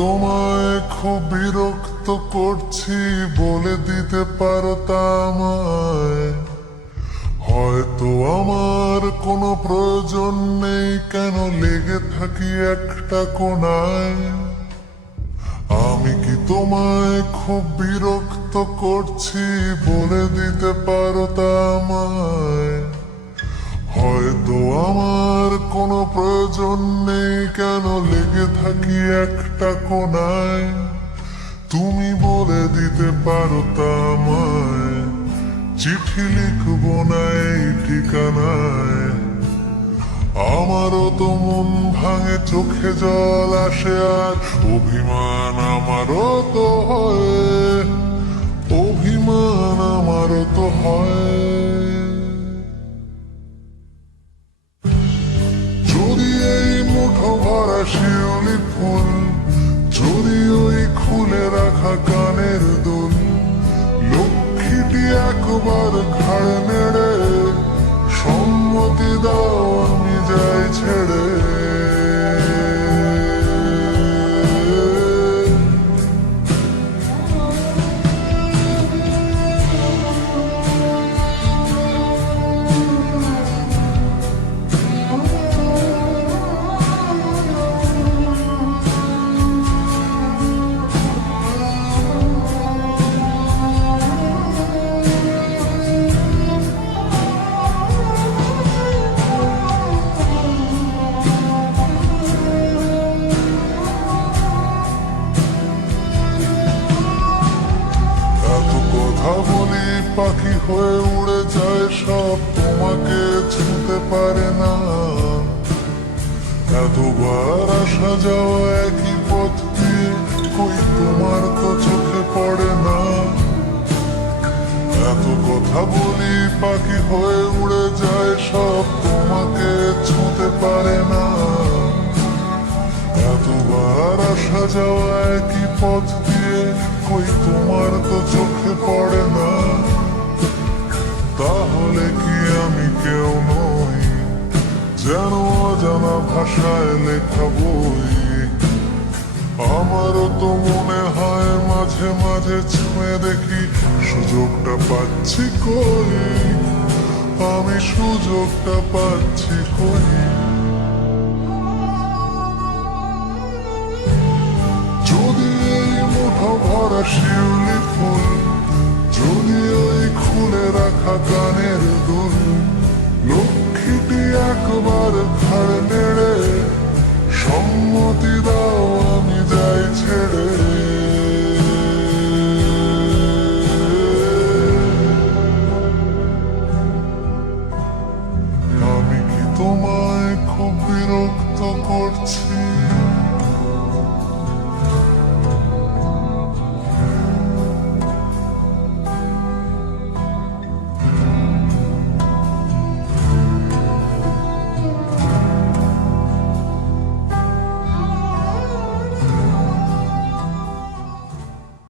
তোমায় খুব বিরক্ত করছি বলে দিতে পারো তা আমায়। হয়তো আমার কোনো প্রয়োজন নেই, কেন লেগে থাকি একটা কোণায়। আমি কি তোমায় খুব বিরক্ত করছি বলে দিতে পারো তা আমায়। হয়তো আমার কোনো প্রয়োজন নেই, কেন লেগে থাকি একটা কোণায়। তুমি বলে দিতে পারো তা আমায়, চিঠি লিখবো না এই ঠিকানায়। আমারও তো মন ভাঙে, চোখে জল আসে, আর অভিমান আমারও তো হয়, অভিমান আমারও তো হয়। যদি এই মুঠো ভরা শিউলি ফুল, যদি ওই খুলে রাখা কানের দুল, লক্ষ্মীটি একবার ঘাড় নেড়ে সম্মতি দাও আমি যাই ছেড়ে। বলি পাখি হয়ে উড়ে যায় সব, তোমাকে ছুঁতে পারে না। এতবার আসা যাওয়া একই পথ দিয়ে, কই তোমার তো চোখে পড়ে না। এত কথা বলি পাখি হয়ে উড়ে যায় সব, তোমাকে ছুঁতে পারে না। এতবার আসা যাওয়া একই পথ দিয়ে, কই তোমার তো চোখে পড়ে না। তাহলে কি আমি কেউ নই, যেন অজানা ভাষায় লেখা বই। আমারও তো মনে হয় মাঝে মাঝে ছুঁয়ে দেখি, সুযোগটা পাচ্ছি কই, আমি সুযোগটা পাচ্ছি কই। যদি এই মুঠো ভরা শিউলি ফুল, যদি ওই খুলে রাখা কানের দুল, লক্ষ্মীটি একবার ঘাড় নেড়ে সম্মতি দাও আমি যাই ছেড়ে। আমি কি তোমায় খুব বিরক্ত করছি?